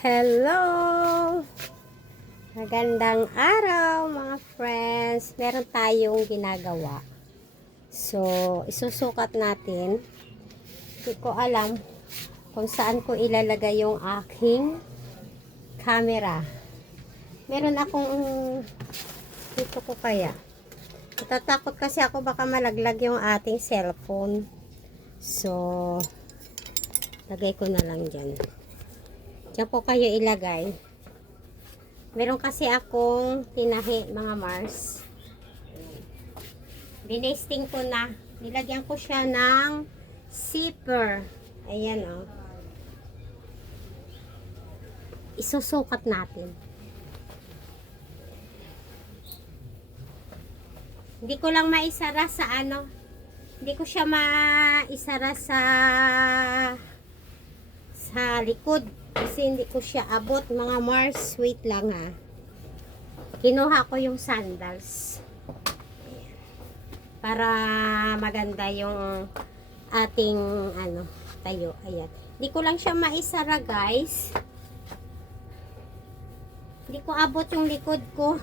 Hello! Magandang araw mga friends. Meron tayong ginagawa. So, isusukat natin. Hindi ko alam kung saan ko ilalagay yung aking camera. Meron akong dito ko kaya. Natatakot kasi ako baka malaglag yung ating cellphone. So, lagay ko na lang dyan. Diyan po kayo ilagay. Meron kasi akong tinahi mga Mars. Binesting ko na. Nilagyan ko siya ng zipper. Ayan o. Isusukat natin. Hindi ko lang maisara sa ano. Hindi ko siya maisara sa likod. Kasi hindi ko siya abot mga Mars. Wait lang ha. Kinuha ko yung sandals. Ayan. Para maganda yung ating ano, tayo. Ayan. Hindi ko lang siya maisara guys. Hindi ko abot yung likod ko.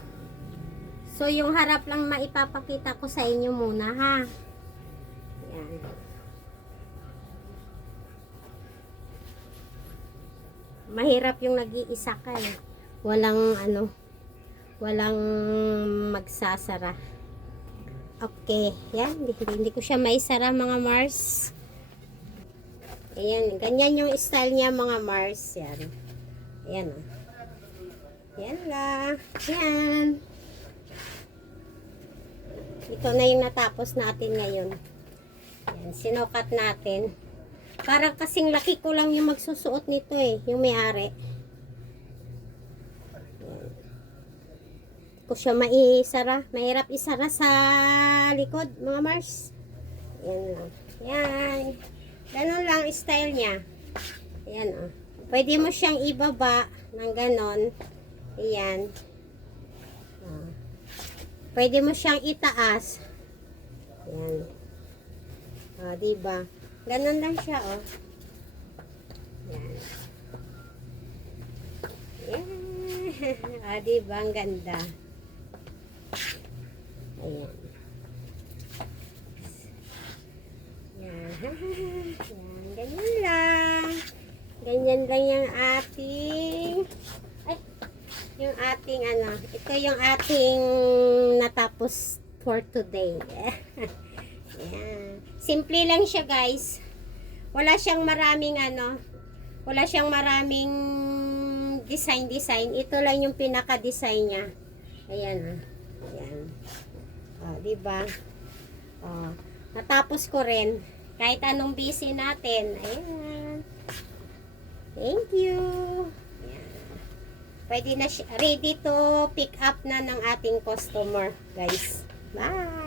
So yung harap lang maipapakita ko sa inyo muna ha. Ayan. Mahirap yung nag-iisa ka eh. Walang ano, walang magsasara. Okay, yan. Hindi ko siya maisara mga Mars. Ayan, ganyan yung style niya mga Mars. Yan. Ayan o. Yan lang. Yan. Ito na yung natapos natin ngayon. Yan, sinukat natin. Parang kasing laki ko lang yung magsusuot nito eh, yung may-ari. Ko siya maisara, mahirap isara sa likod, mga Mars. Yan lang. Yan. Ganon lang style niya. Ayan oh. Pwede mo siyang ibaba ng ganon. Ayan. Oh. Pwede mo siyang itaas. Ayan. Oh, diba? Ganon lang siya, oh. Yan. Yan. Ah, diba? Ang ganda. Ayan. Yan. Yan. Ganyan lang. Ganyan lang yung ating yung ating ano. Ito yung ating natapos for today. Ayan. Simple lang siya guys. Wala siyang maraming ano. Wala siyang maraming design. Ito lang yung pinaka-design niya. Ayan. Ayan. Oh, diba? Oh, natapos ko rin. Kahit anong busy natin. Ayan. Thank you. Ayan. Pwede na siya. Ready to pick up na ng ating customer guys. Bye.